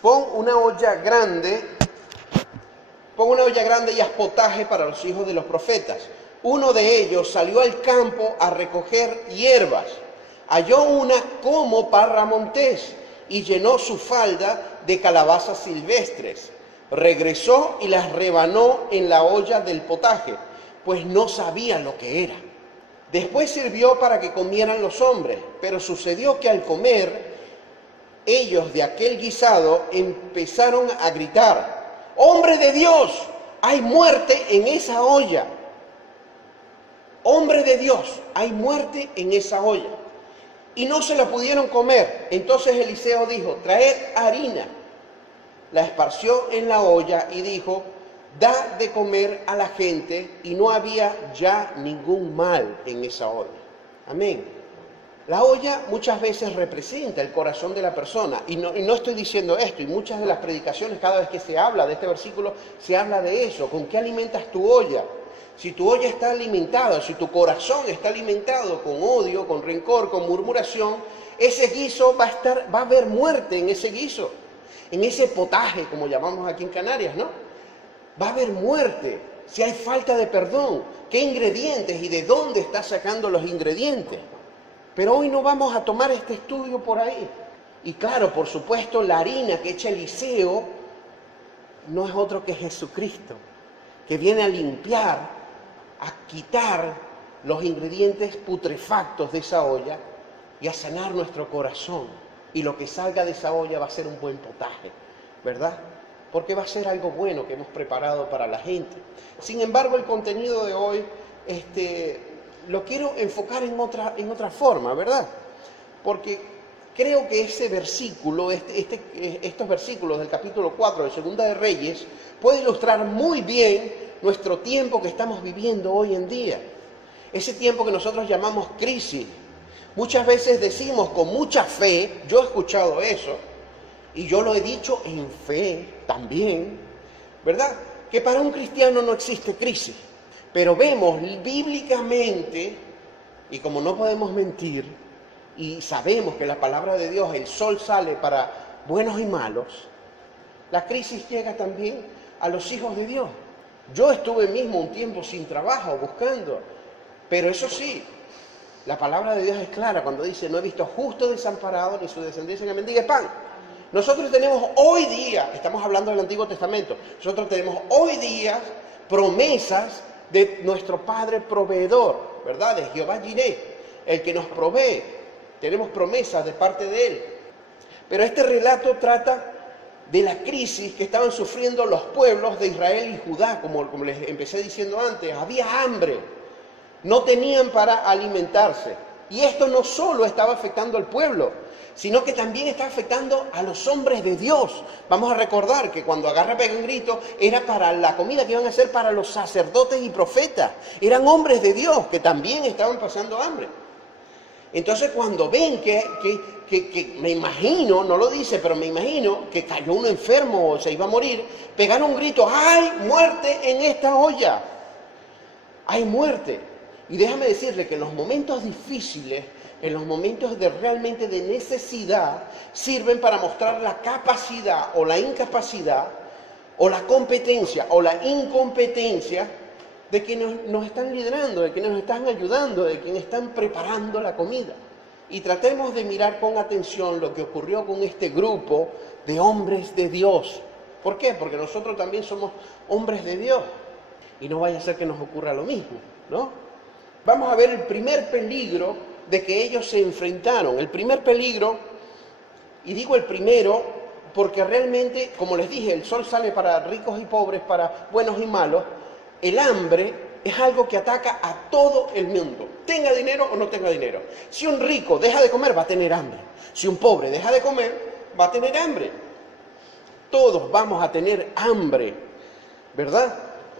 pon una olla grande y haz potaje para los hijos de los profetas. Uno de ellos salió al campo a recoger hierbas. Halló una como parramontés y llenó su falda de calabazas silvestres. Regresó y las rebanó en la olla del potaje, pues no sabía lo que era. Después sirvió para que comieran los hombres, pero sucedió que al comer, ellos de aquel guisado empezaron a gritar: ¡Hombre de Dios! ¡Hay muerte en esa olla! ¡Hombre de Dios! ¡Hay muerte en esa olla! Y no se la pudieron comer. Entonces Eliseo dijo: traed harina. La esparció en la olla y dijo: da de comer a la gente. Y no había ya ningún mal en esa olla. Amén. La olla muchas veces representa el corazón de la persona. Y no estoy diciendo esto. Y muchas de las predicaciones, cada vez que se habla de este versículo, se habla de eso. ¿Con qué alimentas tu olla? Si tu olla está alimentada, si tu corazón está alimentado con odio, con rencor, con murmuración, ese guiso va a haber muerte en ese guiso. En ese potaje, como llamamos aquí en Canarias, ¿no? Va a haber muerte si hay falta de perdón. ¿Qué ingredientes y de dónde está sacando los ingredientes? Pero hoy no vamos a tomar este estudio por ahí. Y claro, por supuesto, la harina que echa Eliseo no es otro que Jesucristo, que viene a limpiar, a quitar los ingredientes putrefactos de esa olla y a sanar nuestro corazón. Y lo que salga de esa olla va a ser un buen potaje, ¿verdad? Porque va a ser algo bueno que hemos preparado para la gente. Sin embargo, el contenido de hoy lo quiero enfocar en otra forma, ¿verdad? Porque creo que ese versículo, estos versículos del capítulo 4 de Segunda de Reyes, puede ilustrar muy bien nuestro tiempo que estamos viviendo hoy en día. Ese tiempo que nosotros llamamos crisis. Muchas veces decimos con mucha fe, yo he escuchado eso, y yo lo he dicho en fe también, ¿verdad? Que para un cristiano no existe crisis. Pero vemos bíblicamente, y como no podemos mentir, y sabemos que la palabra de Dios, el sol sale para buenos y malos, la crisis llega también a los hijos de Dios. Yo estuve mismo un tiempo sin trabajo, buscando, pero eso sí, la palabra de Dios es clara cuando dice: no he visto justo desamparado ni su descendencia que mendigue pan. Nosotros tenemos hoy día, estamos hablando del Antiguo Testamento, nosotros tenemos hoy día promesas de nuestro Padre proveedor, ¿verdad? De Jehová Jireh, el que nos provee. Tenemos promesas de parte de Él. Pero este relato trata de la crisis que estaban sufriendo los pueblos de Israel y Judá, como les empecé diciendo antes. Había hambre, no tenían para alimentarse. Y esto no solo estaba afectando al pueblo, sino que también está afectando a los hombres de Dios. Vamos a recordar que cuando agarra pega un grito, era para la comida que iban a hacer para los sacerdotes y profetas. Eran hombres de Dios que también estaban pasando hambre. Entonces cuando ven que me imagino, no lo dice, pero me imagino que cayó uno enfermo o se iba a morir, pegaron un grito: ¡hay muerte en esta olla! ¡Hay muerte! Y déjame decirle que en los momentos difíciles, en los momentos realmente de necesidad, sirven para mostrar la capacidad o la incapacidad, o la competencia o la incompetencia de quienes nos están liderando, de quienes nos están ayudando, de quienes están preparando la comida. Y tratemos de mirar con atención lo que ocurrió con este grupo de hombres de Dios. ¿Por qué? Porque nosotros también somos hombres de Dios. Y no vaya a ser que nos ocurra lo mismo, ¿no? Vamos a ver el primer peligro de que ellos se enfrentaron. El primer peligro, y digo el primero porque realmente, como les dije, el sol sale para ricos y pobres, para buenos y malos. El hambre es algo que ataca a todo el mundo, tenga dinero o no tenga dinero. Si un rico deja de comer, va a tener hambre. Si un pobre deja de comer, va a tener hambre. Todos vamos a tener hambre, ¿verdad?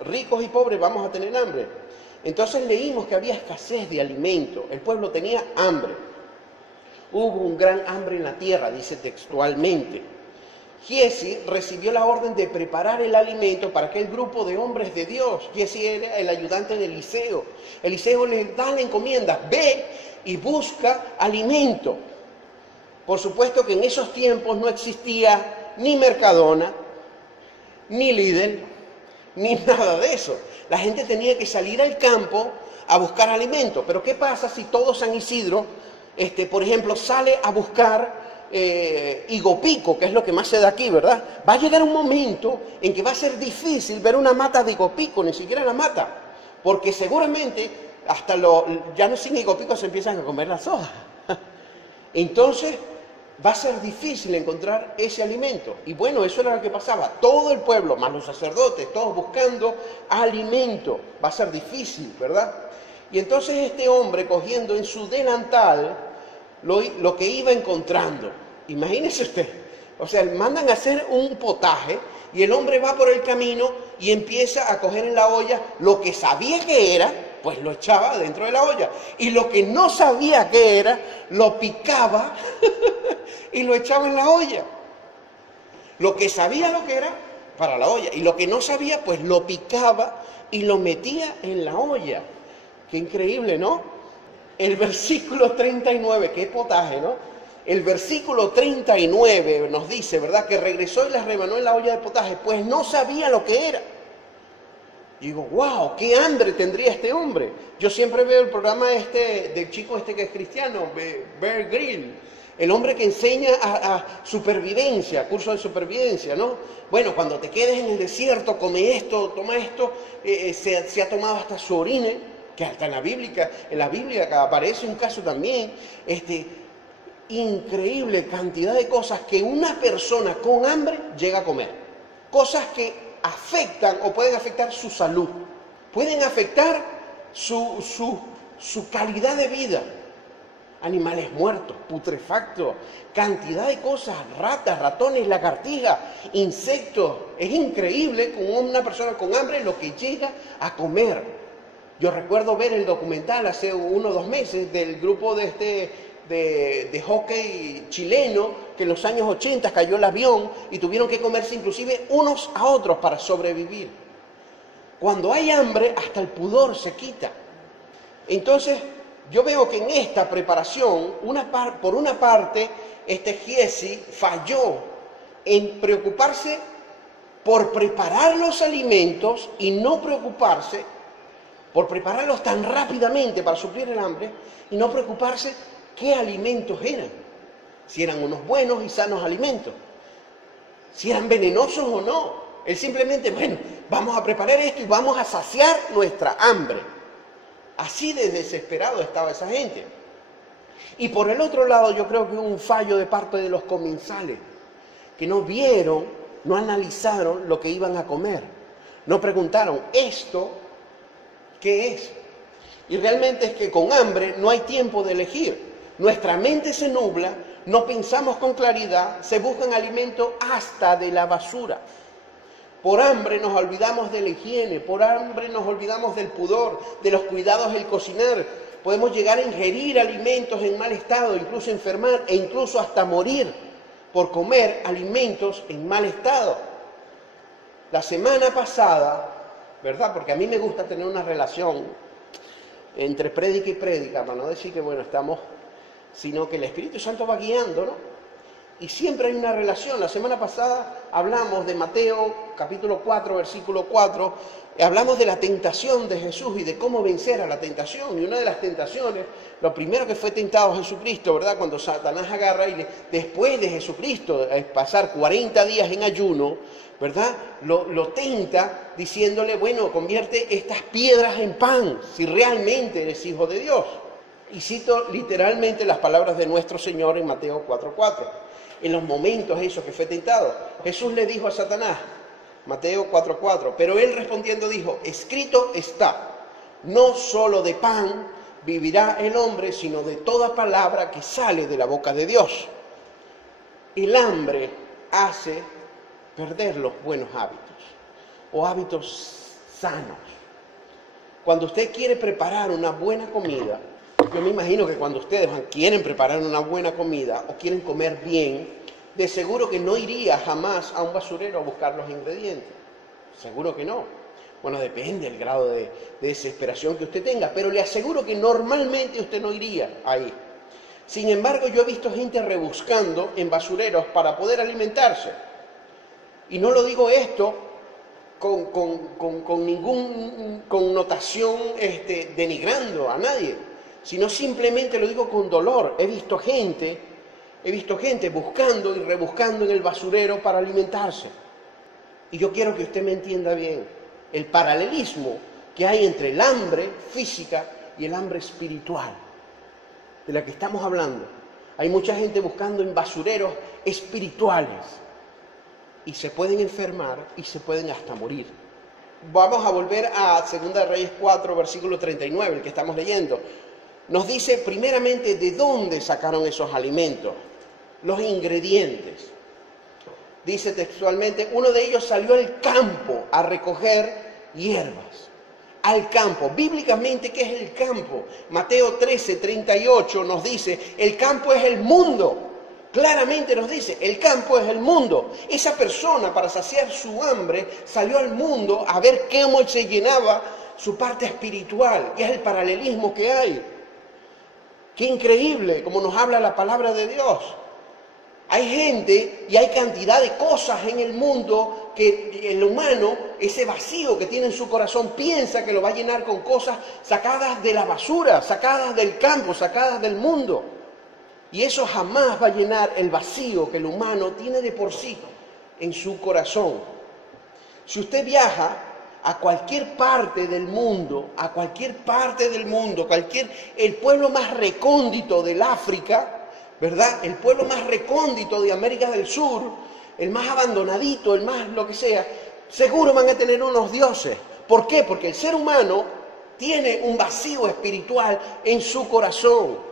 Ricos y pobres vamos a tener hambre. Entonces leímos que había escasez de alimento, el pueblo tenía hambre. Hubo un gran hambre en la tierra, dice textualmente. Giesi recibió la orden de preparar el alimento para aquel grupo de hombres de Dios. Giesi era el ayudante de Eliseo. Eliseo le da la encomienda: ve y busca alimento. Por supuesto que en esos tiempos no existía ni Mercadona, ni Lidl, ni nada de eso. La gente tenía que salir al campo a buscar alimento. Pero ¿qué pasa si todo San Isidro, por ejemplo, sale a buscar higo pico, que es lo que más se da aquí, ¿verdad? Va a llegar un momento en que va a ser difícil ver una mata de higo pico, ni siquiera la mata, porque seguramente hasta ya no sin higo pico se empiezan a comer las hojas. Entonces va a ser difícil encontrar ese alimento. Y bueno, eso era lo que pasaba. Todo el pueblo, más los sacerdotes, todos buscando alimento. Va a ser difícil, ¿verdad? Y entonces este hombre, cogiendo en su delantal lo que iba encontrando. Imagínese usted. O sea, mandan a hacer un potaje y el hombre va por el camino y empieza a coger en la olla lo que sabía que era, pues lo echaba dentro de la olla. Y lo que no sabía que era, lo picaba y lo echaba en la olla. Lo que sabía lo que era, para la olla. Y lo que no sabía, pues lo picaba y lo metía en la olla. Qué increíble, ¿no? El versículo 39, qué potaje, ¿no? El versículo 39 nos dice, ¿verdad? Que regresó y las rebanó en la olla de potaje, pues no sabía lo que era. Y digo, wow, qué hambre tendría este hombre. Yo siempre veo el programa del chico que es cristiano, Bear Grylls, el hombre que enseña a supervivencia, curso de supervivencia, ¿no? Bueno, cuando te quedes en el desierto, come esto, toma esto, se ha tomado hasta su orina, que hasta en la Biblia aparece un caso también, increíble cantidad de cosas que una persona con hambre llega a comer. Cosas que afectan o pueden afectar su salud, pueden afectar su calidad de vida. Animales muertos, putrefactos, cantidad de cosas, ratas, ratones, lagartijas, insectos. Es increíble con una persona con hambre lo que llega a comer. Yo recuerdo ver el documental hace 1 o 2 meses del grupo de hockey chileno, que en los años 80 cayó el avión y tuvieron que comerse inclusive unos a otros para sobrevivir. Cuando hay hambre, hasta el pudor se quita. Entonces, yo veo que en esta preparación, por una parte, Giesi falló en preocuparse por preparar los alimentos y no preocuparse por prepararlos tan rápidamente para suplir el hambre y no preocuparse qué alimentos eran, si eran unos buenos y sanos alimentos, si eran venenosos o no. Él simplemente, bueno, vamos a preparar esto y vamos a saciar nuestra hambre. Así de desesperado estaba esa gente. Y por el otro lado, yo creo que hubo un fallo de parte de los comensales, que no vieron, no analizaron lo que iban a comer. No preguntaron, ¿esto qué es? Y realmente es que con hambre no hay tiempo de elegir. Nuestra mente se nubla, no pensamos con claridad, se buscan alimentos hasta de la basura. Por hambre nos olvidamos de la higiene, por hambre nos olvidamos del pudor, de los cuidados del cocinar. Podemos llegar a ingerir alimentos en mal estado, incluso enfermar e incluso hasta morir por comer alimentos en mal estado. La semana pasada, ¿verdad? Porque a mí me gusta tener una relación entre prédica y prédica, para no decir que, bueno, sino que el Espíritu Santo va guiando, ¿no? Y siempre hay una relación. La semana pasada hablamos de Mateo capítulo 4, versículo 4, hablamos de la tentación de Jesús y de cómo vencer a la tentación. Y una de las tentaciones, lo primero que fue tentado Jesucristo, ¿verdad? Cuando Satanás agarra y después de Jesucristo pasar 40 días en ayuno, ¿verdad? Lo tenta diciéndole, bueno, convierte estas piedras en pan, si realmente eres hijo de Dios. Y cito literalmente las palabras de nuestro Señor en Mateo 4:4. En los momentos esos que fue tentado, Jesús le dijo a Satanás, Mateo 4:4, pero él respondiendo dijo, escrito está, no solo de pan vivirá el hombre, sino de toda palabra que sale de la boca de Dios. El hambre hace perder los buenos hábitos o hábitos sanos. Cuando usted quiere preparar una buena comida, yo me imagino que cuando ustedes quieren preparar una buena comida o quieren comer bien, de seguro que no iría jamás a un basurero a buscar los ingredientes. Seguro que no. Bueno, depende del grado de desesperación que usted tenga, pero le aseguro que normalmente usted no iría ahí. Sin embargo, yo he visto gente rebuscando en basureros para poder alimentarse. Y no lo digo esto con ninguna connotación denigrando a nadie, sino simplemente lo digo con dolor. He visto gente buscando y rebuscando en el basurero para alimentarse. Y yo quiero que usted me entienda bien el paralelismo que hay entre el hambre física y el hambre espiritual de la que estamos hablando. Hay mucha gente buscando en basureros espirituales y se pueden enfermar y se pueden hasta morir. Vamos a volver a 2 Reyes 4, versículo 39, el que estamos leyendo. Nos dice primeramente de dónde sacaron esos alimentos, los ingredientes. Dice textualmente, uno de ellos salió al campo a recoger hierbas. Al campo. Bíblicamente, ¿qué es el campo? Mateo 13, 38 nos dice, el campo es el mundo. Claramente nos dice, el campo es el mundo. Esa persona, para saciar su hambre, salió al mundo a ver cómo se llenaba su parte espiritual, que es el paralelismo que hay. Qué increíble como nos habla la palabra de Dios. Hay gente y hay cantidad de cosas en el mundo que el humano, ese vacío que tiene en su corazón, piensa que lo va a llenar con cosas sacadas de la basura, sacadas del campo, sacadas del mundo. Y eso jamás va a llenar el vacío que el humano tiene de por sí en su corazón. Si usted viaja a cualquier parte del mundo, el pueblo más recóndito del África, ¿verdad? El pueblo más recóndito de América del Sur, el más abandonadito, el más lo que sea, seguro van a tener unos dioses. ¿Por qué? Porque el ser humano tiene un vacío espiritual en su corazón.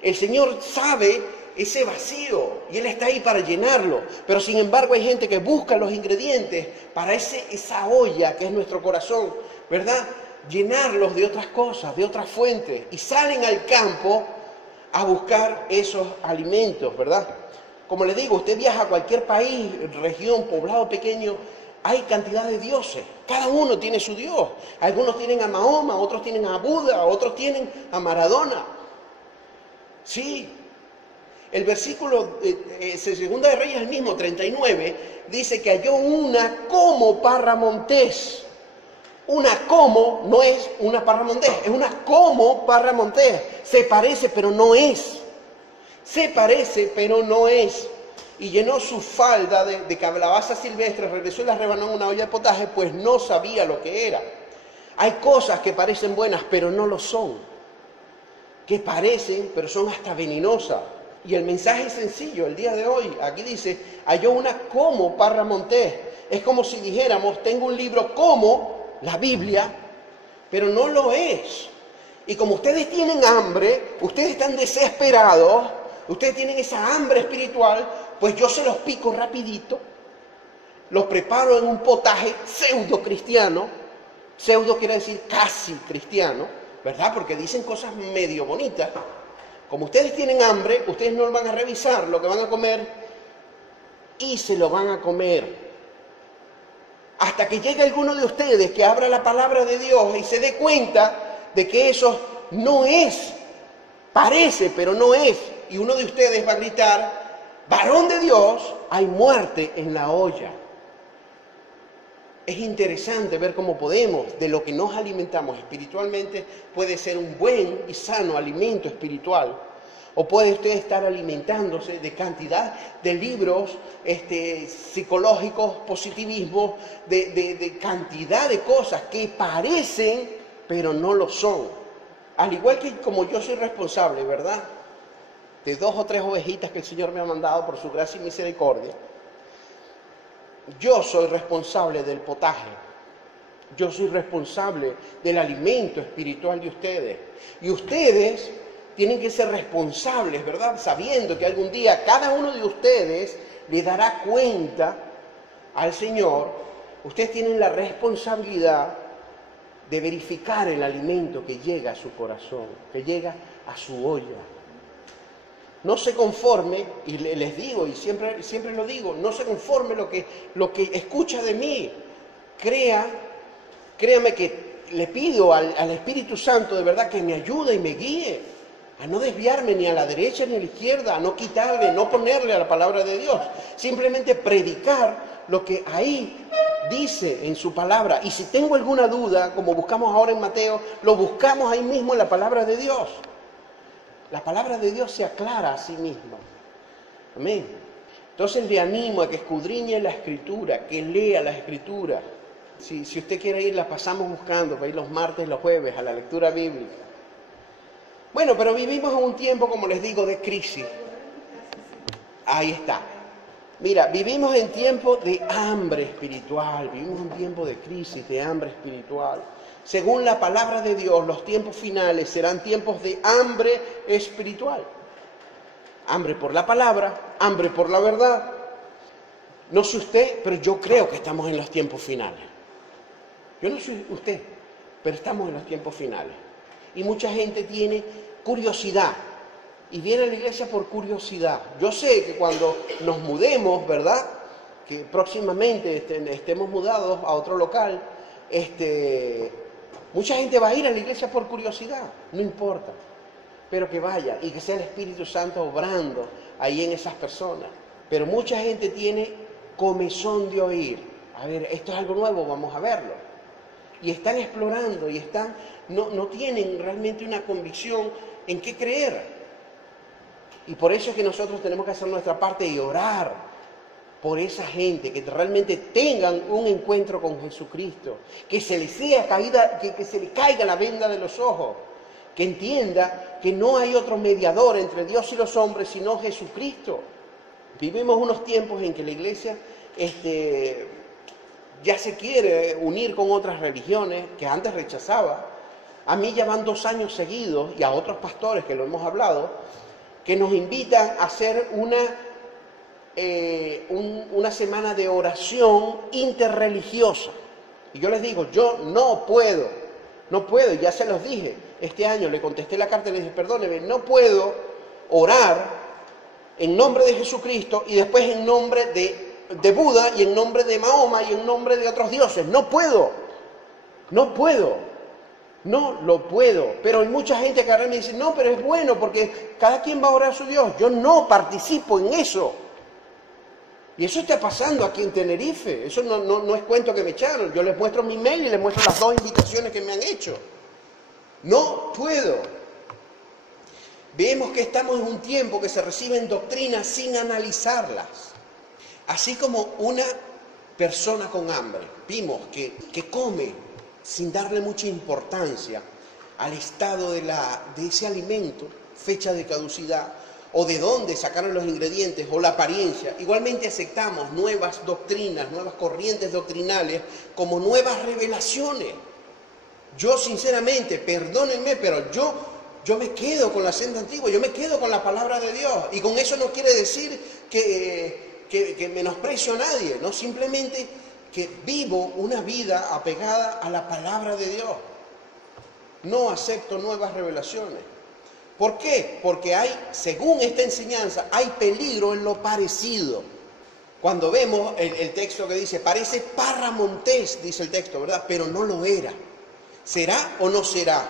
El Señor sabe ese vacío y Él está ahí para llenarlo. Pero sin embargo hay gente que busca los ingredientes para esa olla que es nuestro corazón, ¿verdad? Llenarlos de otras cosas, de otras fuentes. Y salen al campo a buscar esos alimentos, ¿verdad? Como les digo, usted viaja a cualquier país, región, poblado pequeño, hay cantidad de dioses. Cada uno tiene su Dios. Algunos tienen a Mahoma, otros tienen a Buda, otros tienen a Maradona. Sí. El versículo de Segunda de Reyes, el mismo, 39, dice que halló una como parra montés. Una como no es una parra montés, es una como parra montés. Se parece, pero no es. Se parece, pero no es. Y llenó su falda de calabaza silvestre, regresó y la rebanó en una olla de potaje, pues no sabía lo que era. Hay cosas que parecen buenas, pero no lo son. Que parecen, pero son hasta venenosas. Y el mensaje es sencillo, el día de hoy, aquí dice, halló una como parra montés. Es como si dijéramos, tengo un libro como la Biblia, pero no lo es. Y como ustedes tienen hambre, ustedes están desesperados, ustedes tienen esa hambre espiritual, pues yo se los pico rapidito, los preparo en un potaje pseudo cristiano, pseudo quiere decir casi cristiano, ¿verdad? Porque dicen cosas medio bonitas. Como ustedes tienen hambre, ustedes no van a revisar lo que van a comer y se lo van a comer. Hasta que llegue alguno de ustedes que abra la palabra de Dios y se dé cuenta de que eso no es, parece, pero no es. Y uno de ustedes va a gritar, varón de Dios, hay muerte en la olla. Es interesante ver cómo podemos, de lo que nos alimentamos espiritualmente, puede ser un buen y sano alimento espiritual. O puede usted estar alimentándose de cantidad de libros psicológicos, positivismo, de cantidad de cosas que parecen, pero no lo son. Al igual que como yo soy responsable, ¿verdad?, de 2 o 3 ovejitas que el Señor me ha mandado por su gracia y misericordia, yo soy responsable del potaje. Yo soy responsable del alimento espiritual de ustedes. Y ustedes tienen que ser responsables, ¿verdad? Sabiendo que algún día cada uno de ustedes le dará cuenta al Señor. Ustedes tienen la responsabilidad de verificar el alimento que llega a su corazón, que llega a su olla. No se conforme, y les digo, y siempre lo digo, no se conforme lo que escucha de mí. Créame que le pido al Espíritu Santo de verdad que me ayude y me guíe a no desviarme ni a la derecha ni a la izquierda, a no quitarle, no ponerle a la palabra de Dios. Simplemente predicar lo que ahí dice en su palabra. Y si tengo alguna duda, como buscamos ahora en Mateo, lo buscamos ahí mismo en la palabra de Dios. La palabra de Dios se aclara a sí misma. Amén. Entonces le animo a que escudriñe la Escritura, que lea la Escritura. Si usted quiere ir, la pasamos buscando para ir los martes, los jueves a la lectura bíblica. Bueno, pero vivimos en un tiempo, como les digo, de crisis. Ahí está. Mira, vivimos en tiempo de hambre espiritual, vivimos en tiempo de crisis, de hambre espiritual. Según la palabra de Dios, los tiempos finales serán tiempos de hambre espiritual. Hambre por la palabra, hambre por la verdad. No sé usted, pero yo creo que estamos en los tiempos finales. Yo no sé usted, pero estamos en los tiempos finales. Y mucha gente tiene curiosidad y viene a la iglesia por curiosidad. Yo sé que cuando nos mudemos, ¿verdad? Que próximamente estemos mudados a otro local, mucha gente va a ir a la iglesia por curiosidad, no importa, pero que vaya y que sea el Espíritu Santo obrando ahí en esas personas. Pero mucha gente tiene comezón de oír. A ver, esto es algo nuevo, vamos a verlo. Y están explorando y no tienen realmente una convicción en qué creer. Y por eso es que nosotros tenemos que hacer nuestra parte y orar por esa gente, que realmente tengan un encuentro con Jesucristo, que se les sea caída, que se le caiga la venda de los ojos, que entienda que no hay otro mediador entre Dios y los hombres sino Jesucristo. Vivimos unos tiempos en que la iglesia ya se quiere unir con otras religiones que antes rechazaba. A mí ya van 2 años seguidos, y a otros pastores que lo hemos hablado, que nos invitan a hacer una semana de oración interreligiosa. Y yo les digo, yo no puedo, ya se los dije. Este año le contesté la carta y le dije, perdóneme, no puedo orar en nombre de Jesucristo y después en nombre de Buda y en nombre de Mahoma y en nombre de otros dioses. No puedo, no lo puedo. Pero hay mucha gente que ahora me dice, no, pero es bueno porque cada quien va a orar a su Dios. Yo no participo en eso. Y eso está pasando aquí en Tenerife. Eso no es cuento que me echaron. Yo les muestro mi mail y les muestro las 2 invitaciones que me han hecho. No puedo. Vemos que estamos en un tiempo que se reciben doctrinas sin analizarlas. Así como una persona con hambre, vimos que come sin darle mucha importancia al estado de ese alimento, fecha de caducidad, o de dónde sacaron los ingredientes, o la apariencia. Igualmente aceptamos nuevas doctrinas, nuevas corrientes doctrinales, como nuevas revelaciones. Yo sinceramente, perdónenme, pero yo me quedo con la senda antigua, yo me quedo con la palabra de Dios. Y con eso no quiere decir que menosprecio a nadie, no, simplemente que vivo una vida apegada a la palabra de Dios. No acepto nuevas revelaciones. ¿Por qué? Porque según esta enseñanza, hay peligro en lo parecido. Cuando vemos el texto que dice, parece parramontés, dice el texto, ¿verdad? Pero no lo era. ¿Será o no será?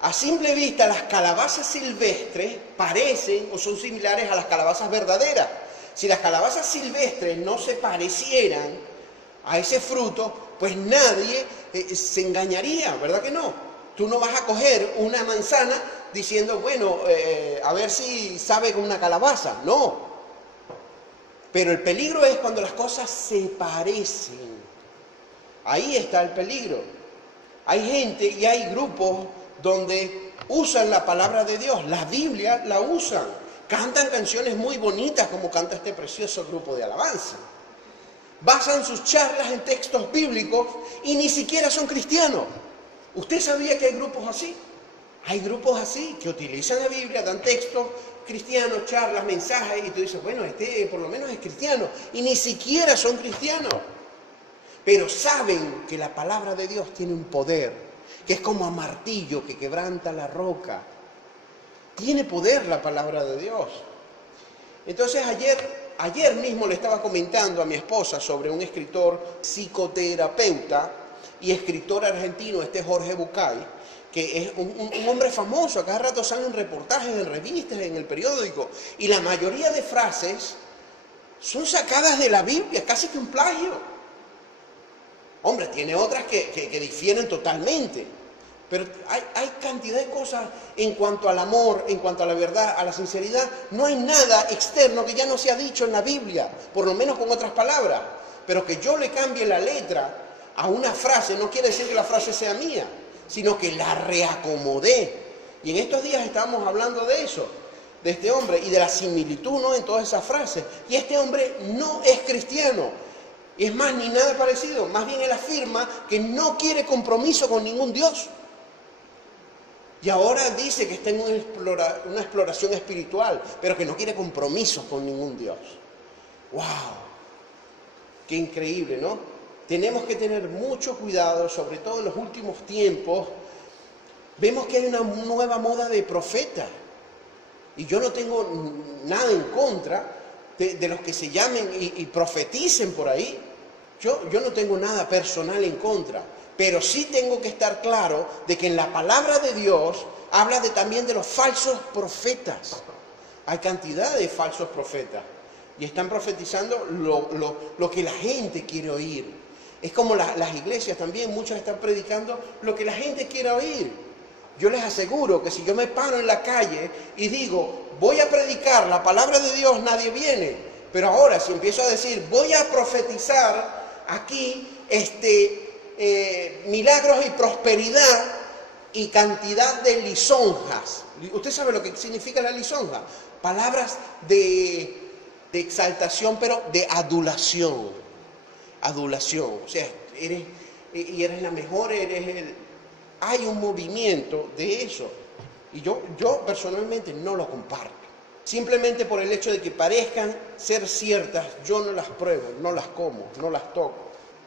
A simple vista, las calabazas silvestres parecen o son similares a las calabazas verdaderas. Si las calabazas silvestres no se parecieran a ese fruto, pues nadie se engañaría, ¿verdad que no? Tú no vas a coger una manzana diciendo, bueno, a ver si sabe con una calabaza. No. Pero el peligro es cuando las cosas se parecen. Ahí está el peligro. Hay gente y hay grupos donde usan la palabra de Dios, la Biblia la usan. Cantan canciones muy bonitas como canta este precioso grupo de alabanza. Basan sus charlas en textos bíblicos y ni siquiera son cristianos. ¿Usted sabía que hay grupos así? Hay grupos así que utilizan la Biblia, dan textos cristianos, charlas, mensajes, y tú dices, bueno, este por lo menos es cristiano. Y ni siquiera son cristianos. Pero saben que la palabra de Dios tiene un poder, que es como a martillo que quebranta la roca. Tiene poder la palabra de Dios. Entonces ayer mismo le estaba comentando a mi esposa sobre un escritor psicoterapeuta y escritor argentino, Jorge Bucay, que es un hombre famoso. A cada rato salen reportajes en revistas, en el periódico, y la mayoría de frases son sacadas de la Biblia, casi que un plagio. Hombre, tiene otras que difieren totalmente, pero hay cantidad de cosas en cuanto al amor, en cuanto a la verdad, a la sinceridad. No hay nada externo que ya no se ha dicho en la Biblia, por lo menos con otras palabras, pero que yo le cambie la letra a una frase no quiere decir que la frase sea mía, sino que la reacomodé. Y en estos días estábamos hablando de eso, de este hombre y de la similitud, ¿no?, en todas esas frases. Y este hombre no es cristiano. Y es más, ni nada parecido. Más bien él afirma que no quiere compromiso con ningún Dios. Y ahora dice que está en una exploración espiritual, pero que no quiere compromisos con ningún Dios. ¡Wow! ¡Qué increíble!, ¿no? Tenemos que tener mucho cuidado, sobre todo en los últimos tiempos. Vemos que hay una nueva moda de profeta. Y yo no tengo nada en contra de los que se llamen y profeticen por ahí. Yo no tengo nada personal en contra, pero sí tengo que estar claro de que en la palabra de Dios habla también de los falsos profetas. Hay cantidad de falsos profetas y están profetizando lo que la gente quiere oír. Es como las iglesias también, muchas están predicando lo que la gente quiere oír. Yo les aseguro que si yo me paro en la calle y digo, voy a predicar la palabra de Dios, nadie viene. Pero ahora, si empiezo a decir, voy a profetizar aquí milagros y prosperidad y cantidad de lisonjas. ¿Usted sabe lo que significa la lisonja? Palabras de exaltación, pero de adulación. Adulación. O sea, eres la mejor, hay un movimiento de eso. Y yo personalmente no lo comparto. Simplemente por el hecho de que parezcan ser ciertas, yo no las pruebo, no las como, no las toco.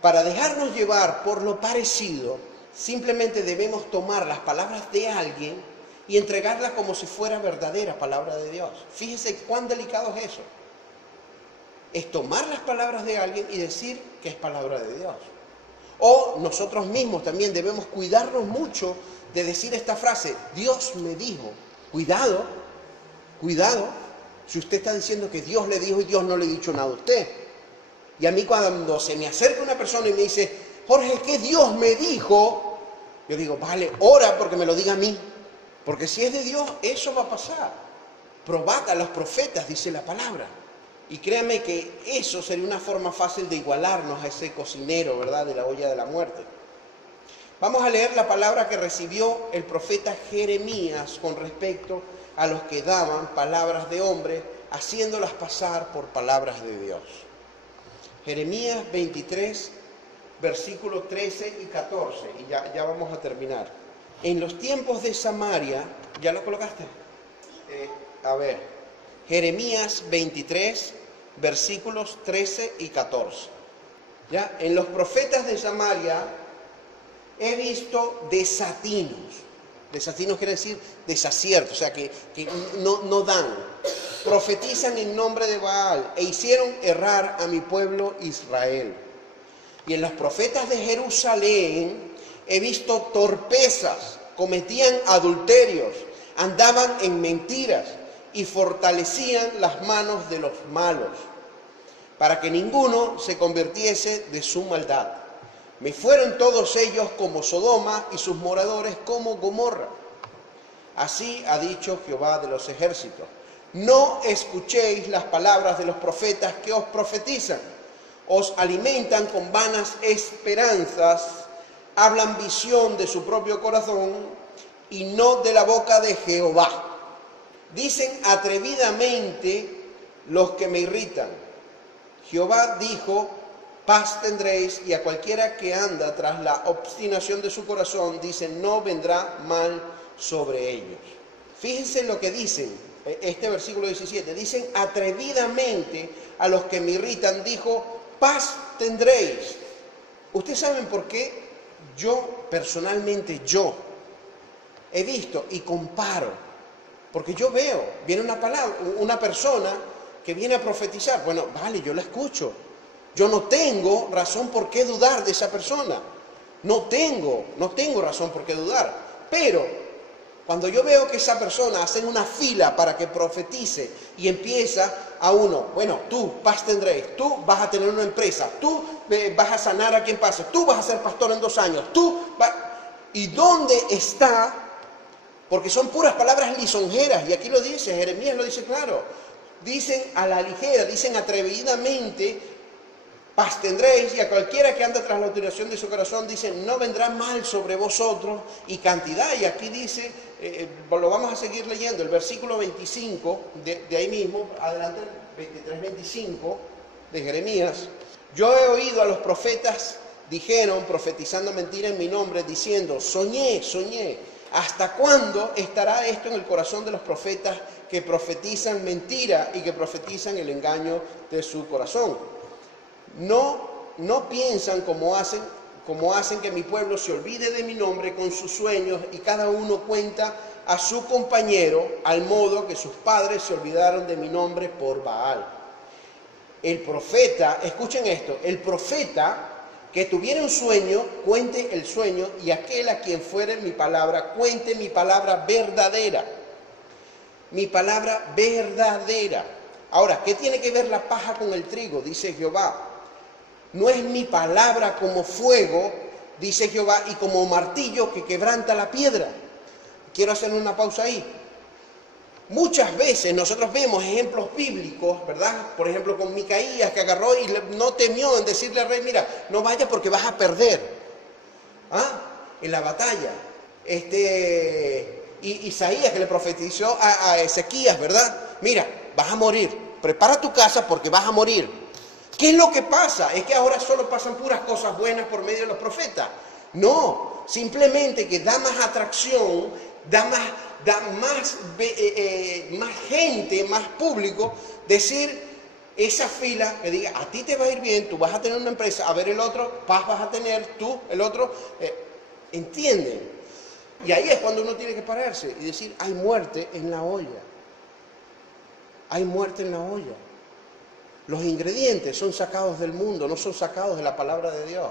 Para dejarnos llevar por lo parecido, simplemente debemos tomar las palabras de alguien y entregarlas como si fuera verdadera palabra de Dios. Fíjese cuán delicado es eso. Es tomar las palabras de alguien y decir que es palabra de Dios. O nosotros mismos también debemos cuidarnos mucho de decir esta frase, Dios me dijo. Cuidado, cuidado, si usted está diciendo que Dios le dijo y Dios no le ha dicho nada a usted. Y a mí cuando se me acerca una persona y me dice, Jorge, ¿qué Dios me dijo? Yo digo, vale, ora porque me lo diga a mí. Porque si es de Dios, eso va a pasar. Probad a los profetas, dice la palabra. Y créanme que eso sería una forma fácil de igualarnos a ese cocinero, ¿verdad?, de la olla de la muerte. Vamos a leer la palabra que recibió el profeta Jeremías con respecto a los que daban palabras de hombre, haciéndolas pasar por palabras de Dios. Jeremías 23, versículos 13 y 14, y ya vamos a terminar. En los tiempos de Samaria, ¿ya lo colocaste? Jeremías 23, versículos 13 y 14. ¿Ya? En los profetas de Samaria he visto desatinos. Desatinos quiere decir desacierto, o sea que no dan. Profetizan en nombre de Baal e hicieron errar a mi pueblo Israel. Y en los profetas de Jerusalén he visto torpezas, cometían adulterios, andaban en mentiras y fortalecían las manos de los malos, para que ninguno se convirtiese de su maldad. Me fueron todos ellos como Sodoma y sus moradores como Gomorra. Así ha dicho Jehová de los ejércitos. No escuchéis las palabras de los profetas que os profetizan. Os alimentan con vanas esperanzas, hablan visión de su propio corazón y no de la boca de Jehová. Dicen atrevidamente los que me irritan. Jehová dijo, paz tendréis, y a cualquiera que anda tras la obstinación de su corazón, dice, no vendrá mal sobre ellos. Fíjense lo que dicen, este versículo 17, dicen atrevidamente a los que me irritan, dijo, paz tendréis. ¿Ustedes saben por qué? Personalmente yo, he visto y comparo, porque yo veo, viene una persona que viene a profetizar, bueno, vale, yo la escucho. Yo no tengo razón por qué dudar de esa persona. No tengo razón por qué dudar. Pero Cuando yo veo que esa persona hace una fila para que profetice y empieza a uno, bueno, tú paz tendréis, tú vas a tener una empresa, tú vas a sanar a quien pase, tú vas a ser pastor en 2 años, ¿Y dónde está? Porque son puras palabras lisonjeras, y aquí lo dice, Jeremías lo dice claro. Dicen a la ligera, dicen atrevidamente, paz tendréis, y a cualquiera que anda tras la obstinación de su corazón, dicen, no vendrá mal sobre vosotros, y cantidad. Y aquí dice, lo vamos a seguir leyendo, el versículo 25, de ahí mismo, adelante, 23-25, de Jeremías. Yo he oído a los profetas, dijeron, profetizando mentira en mi nombre, diciendo, soñé. ¿Hasta cuándo estará esto en el corazón de los profetas que profetizan mentira y que profetizan el engaño de su corazón? No piensan como hacen que mi pueblo se olvide de mi nombre con sus sueños, y cada uno cuenta a su compañero, al modo que sus padres se olvidaron de mi nombre por Baal. El profeta, escuchen esto, el profeta que tuviera un sueño, cuente el sueño, y aquel a quien fuere mi palabra, cuente mi palabra verdadera. Mi palabra verdadera. Ahora, ¿qué tiene que ver la paja con el trigo? Dice Jehová. No es mi palabra como fuego, dice Jehová, y como martillo que quebranta la piedra. Quiero hacer una pausa ahí. Muchas veces nosotros vemos ejemplos bíblicos, ¿verdad? Por ejemplo, con Micaías, que agarró y no temió en decirle al rey, mira, no vayas porque vas a perder en la batalla. Isaías, que le profetizó a Ezequías, ¿verdad? Mira, vas a morir, prepara tu casa porque vas a morir. ¿Qué es lo que pasa? Es que ahora solo pasan puras cosas buenas por medio de los profetas. No, simplemente que da más atracción, da más gente, más público, decir esa fila que diga, a ti te va a ir bien, tú vas a tener una empresa, a ver el otro, paz vas a tener, tú, el otro, ¿entienden? Y ahí es cuando uno tiene que pararse y decir, hay muerte en la olla. Hay muerte en la olla. Los ingredientes son sacados del mundo, no son sacados de la palabra de Dios.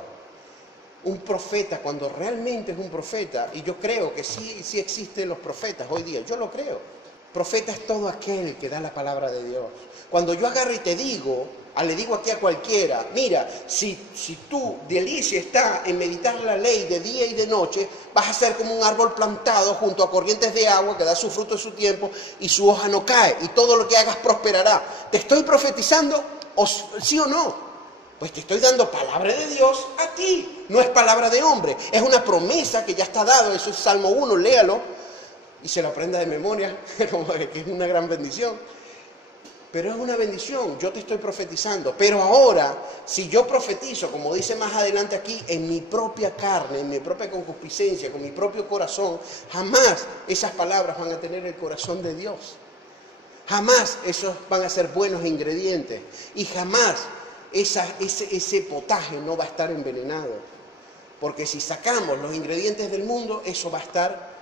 Un profeta, cuando realmente es un profeta, y yo creo que sí existen los profetas hoy día, yo lo creo. Profeta es todo aquel que da la palabra de Dios. Cuando yo agarro y te digo, le digo aquí a cualquiera, mira, si tu delicia está en meditar la ley de día y de noche, vas a ser como un árbol plantado junto a corrientes de agua que da su fruto en su tiempo y su hoja no cae, y todo lo que hagas prosperará. ¿Te estoy profetizando? ¿Sí o no? Pues te estoy dando palabra de Dios a ti, no es palabra de hombre, es una promesa que ya está dado. Eso es Salmo 1, léalo y se lo aprenda de memoria, como que es una gran bendición. Pero es una bendición, yo te estoy profetizando. Pero ahora, si yo profetizo, como dice más adelante aquí, en mi propia carne, en mi propia concupiscencia, con mi propio corazón, jamás esas palabras van a tener el corazón de Dios. Jamás esos van a ser buenos ingredientes, y jamás ese potaje no va a estar envenenado. Porque si sacamos los ingredientes del mundo, eso va a estar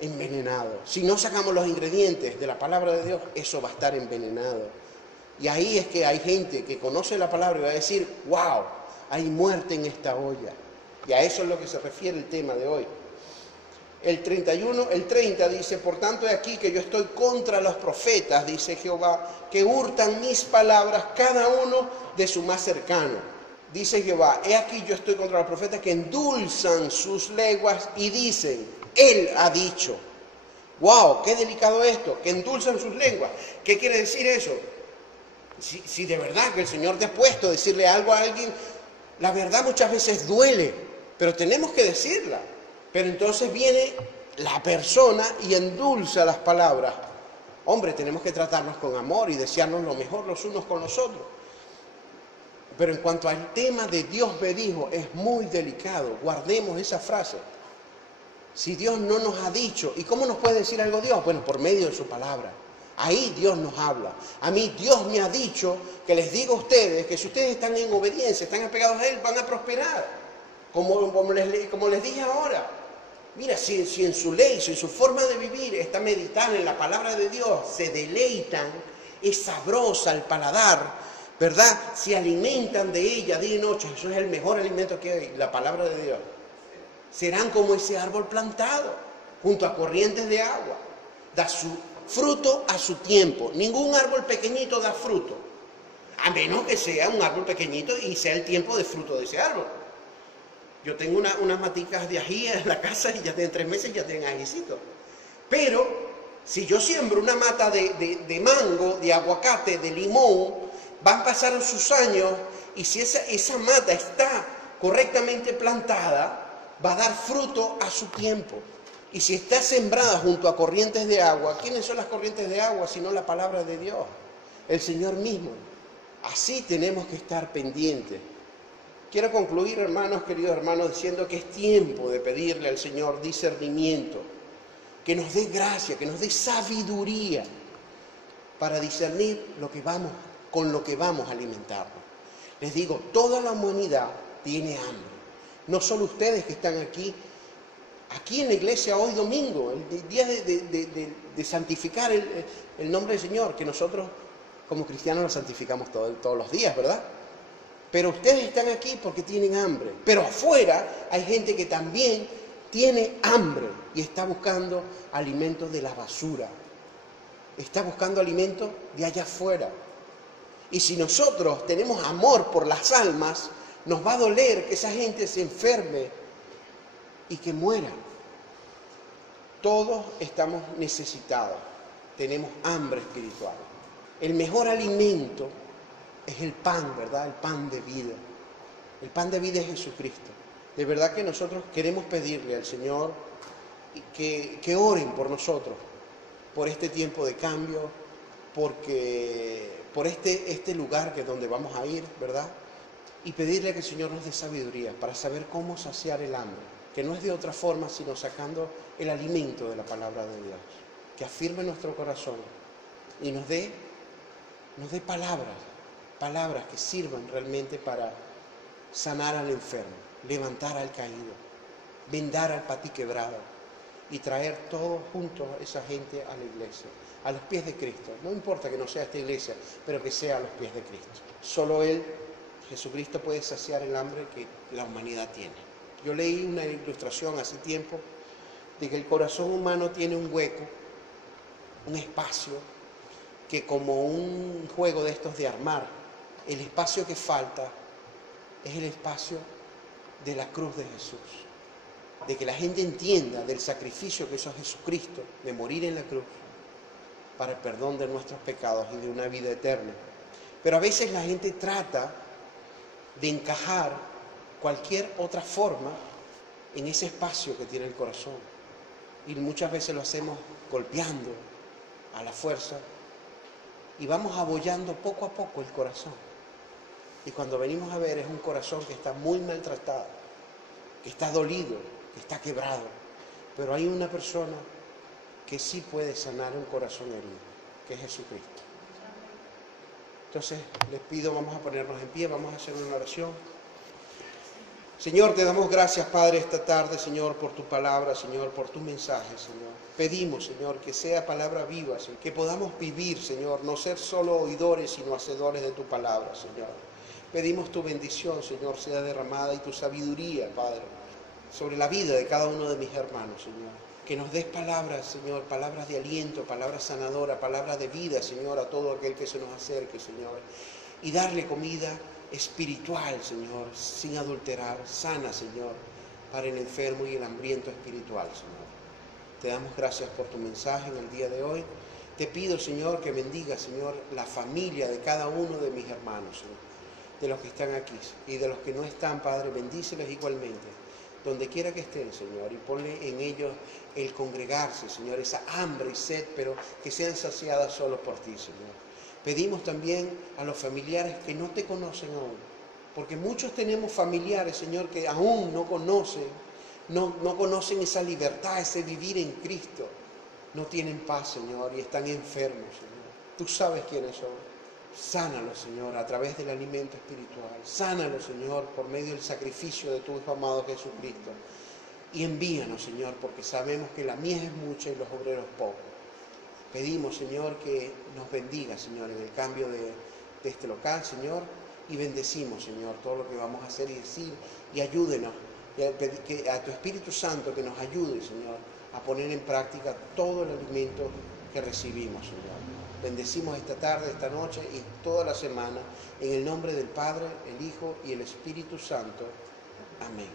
envenenado. Si no sacamos los ingredientes de la palabra de Dios, eso va a estar envenenado. Y ahí es que hay gente que conoce la palabra y va a decir, wow, hay muerte en esta olla. Y a eso es lo que se refiere el tema de hoy. El 30 dice, por tanto he aquí que yo estoy contra los profetas, dice Jehová, que hurtan mis palabras cada uno de su más cercano. Dice Jehová, he aquí yo estoy contra los profetas que endulzan sus lenguas y dicen, él ha dicho. ¡Wow! ¡Qué delicado esto! Que endulzan sus lenguas. ¿Qué quiere decir eso? Si de verdad que el Señor te ha puesto a decirle algo a alguien, la verdad muchas veces duele, pero tenemos que decirla. Pero entonces viene la persona y endulza las palabras. Hombre, tenemos que tratarnos con amor y desearnos lo mejor los unos con los otros. Pero en cuanto al tema de Dios me dijo, es muy delicado. Guardemos esa frase. Si Dios no nos ha dicho, ¿y cómo nos puede decir algo Dios? Bueno, por medio de su palabra. Ahí Dios nos habla. A mí Dios me ha dicho que les digo a ustedes que si ustedes están en obediencia, están apegados a Él, van a prosperar. Como les dije ahora. Mira, si en su ley, si en su forma de vivir está meditada en la palabra de Dios, se deleitan, es sabrosa al paladar, ¿verdad? Se alimentan de ella día y noche. Eso es el mejor alimento que hay, la palabra de Dios. Serán como ese árbol plantado junto a corrientes de agua. Da su fruto a su tiempo. Ningún árbol pequeñito da fruto, a menos que sea un árbol pequeñito y sea el tiempo de fruto de ese árbol. Yo tengo unas maticas de ají en la casa y ya tienen 3 meses y ya tienen ajicito. Pero si yo siembro una mata de mango, de aguacate, de limón, van a pasar sus años y si esa mata está correctamente plantada, va a dar fruto a su tiempo. Y si está sembrada junto a corrientes de agua, ¿quiénes son las corrientes de agua sino la palabra de Dios? El Señor mismo. Así tenemos que estar pendientes. Quiero concluir, hermanos, queridos hermanos, diciendo que es tiempo de pedirle al Señor discernimiento, que nos dé gracia, que nos dé sabiduría para discernir con lo que vamos a alimentarnos. Les digo, toda la humanidad tiene hambre. No solo ustedes que están aquí en la iglesia hoy domingo, el día de santificar el nombre del Señor, que nosotros como cristianos lo santificamos todos los días, ¿verdad? Pero ustedes están aquí porque tienen hambre. Pero afuera hay gente que también tiene hambre y está buscando alimentos de la basura. Está buscando alimentos de allá afuera. Y si nosotros tenemos amor por las almas, nos va a doler que esa gente se enferme y que muera. Todos estamos necesitados, tenemos hambre espiritual. El mejor alimento es el pan, ¿verdad? El pan de vida. El pan de vida es Jesucristo. De verdad que nosotros queremos pedirle al Señor que oren por nosotros, por este tiempo de cambio, por este lugar que es donde vamos a ir, ¿verdad? Y pedirle que el Señor nos dé sabiduría para saber cómo saciar el hambre, que no es de otra forma sino sacando el alimento de la palabra de Dios, que afirme nuestro corazón y nos dé palabras que sirvan realmente para sanar al enfermo, levantar al caído, vendar al patiquebrado y traer todos juntos a esa gente a la iglesia, a los pies de Cristo. No importa que no sea esta iglesia, pero que sea a los pies de Cristo. Solo Él, Jesucristo, puede saciar el hambre que la humanidad tiene. Yo leí una ilustración hace tiempo de que el corazón humano tiene un hueco, un espacio, que como un juego de estos de armar, el espacio que falta es el espacio de la cruz de Jesús. De que la gente entienda del sacrificio que hizo Jesucristo, de morir en la cruz, para el perdón de nuestros pecados y de una vida eterna. Pero a veces la gente trata de encajar cualquier otra forma en ese espacio que tiene el corazón. Y muchas veces lo hacemos golpeando a la fuerza y vamos abollando poco a poco el corazón. Y cuando venimos a ver es un corazón que está muy maltratado, que está dolido, que está quebrado. Pero hay una persona que sí puede sanar un corazón herido, que es Jesucristo. Entonces les pido, vamos a ponernos en pie, vamos a hacer una oración. Señor, te damos gracias, Padre, esta tarde, Señor, por tu palabra, Señor, por tu mensaje, Señor. Pedimos, Señor, que sea palabra viva, Señor, que podamos vivir, Señor, no ser solo oidores, sino hacedores de tu palabra, Señor. Pedimos tu bendición, Señor, sea derramada y tu sabiduría, Padre, sobre la vida de cada uno de mis hermanos, Señor. Que nos des palabras, Señor, palabras de aliento, palabras sanadoras, palabras de vida, Señor, a todo aquel que se nos acerque, Señor. Y darle comida espiritual, Señor, sin adulterar, sana, Señor, para el enfermo y el hambriento espiritual, Señor. Te damos gracias por tu mensaje en el día de hoy. Te pido, Señor, que bendiga, Señor, la familia de cada uno de mis hermanos, Señor, de los que están aquí y de los que no están, Padre, bendíceles igualmente, donde quiera que estén, Señor, y ponle en ellos el congregarse, Señor, esa hambre y sed, pero que sean saciadas solo por ti, Señor. Pedimos también a los familiares que no te conocen aún, porque muchos tenemos familiares, Señor, que aún no conocen esa libertad, ese vivir en Cristo. No tienen paz, Señor, y están enfermos, Señor. Tú sabes quiénes son. Sánalos, Señor, a través del alimento espiritual. Sánalos, Señor, por medio del sacrificio de tu Hijo amado Jesucristo. Y envíanos, Señor, porque sabemos que la mies es mucha y los obreros pocos. Pedimos, Señor, que nos bendiga, Señor, en el cambio de este local, Señor, y bendecimos, Señor, todo lo que vamos a hacer y decir, y ayúdenos, y a tu Espíritu Santo que nos ayude, Señor, a poner en práctica todo el alimento que recibimos, Señor. Bendecimos esta tarde, esta noche y toda la semana en el nombre del Padre, el Hijo y el Espíritu Santo. Amén.